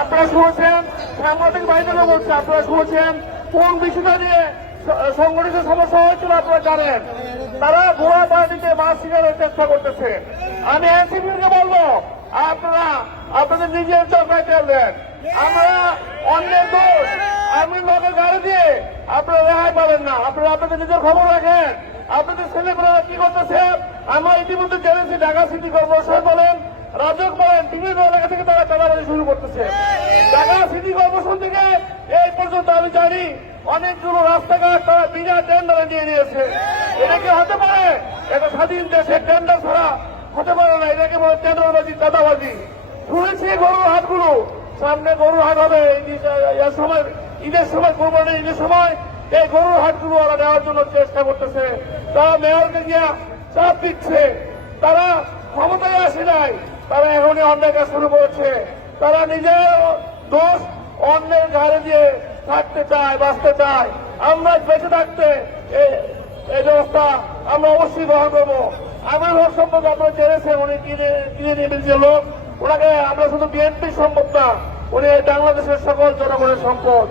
আপনারা শুনেছেন, সাংবাদিক বাহিনীরা বলছে, আপনারা শুনেছেন কোন বিষয়টা নিয়ে সংগঠিত সমস্যা হয়েছিল আপনারা জানেন। তারা ভুয়া পার্টিতে মাছ শিকারের চেষ্টা করতেছে। আমি এনসিপিকে বলবো, আপনারা আপনাদের নিজের চরকায় তেল দেন। আমরা অন্যের দোষ আমি লোকের গাড়ি দিয়ে আপনারা রেহাই পাবেন না। আপনারা আপনাদের নিজের খবর রাখেন। আপনাদের ছেলেমেয়েরা কি করতেছে আমরা ইতিমধ্যে জেনেছি। ঢাকা সিটি কর্পোরেশন বলেন, রাজক বলেন, বিভিন্ন এলাকা থেকে তারা চাঁদাবাজি শুরু করতেছে। ঢাকা সিটি কর্পোরেশন থেকে এই পর্যন্ত আমি জানি অনেকগুলো রাস্তাঘাট তারা বিনা টেন্ডারে নিয়ে নিয়েছে। এটা কি হতে পারে? এটা স্বাধীন দেশে টেন্ডার ছাড়া হতে পারে না। এটাকে বলে টেন্ডারবাজি, চাঁদাবাজি। শুনেছি গরুর হাটগুলো, সামনে গরুর হাট হবে এই সময়, ঈদের সময়, কোরবানির ঈদের সময় এই গরুর হাটগুলো ওরা নেওয়ার জন্য চেষ্টা করতেছে। তারা মেয়রকে গিয়ে চাপ দিচ্ছে। তারা ক্ষমতায় আসে নাই, তারা এখনই অন্যায় কাজ শুরু করেছে। তারা নিজের দোষ অন্যের ঘাড়ে দিয়ে থাকতে চায়, বাঁচতে চায়। আমরা বেঁচে থাকতে এই ব্যবস্থা আমরা অবশ্যই গ্রহণ করবো। আমার হোক সম্পর্কে আপনারা জেনেছেন, উনি কিনে নিয়ে লোক, ওনাকে আমরা শুধু বিএনপির সম্পদ না, উনি বাংলাদেশের সকল জনগণের সম্পদ।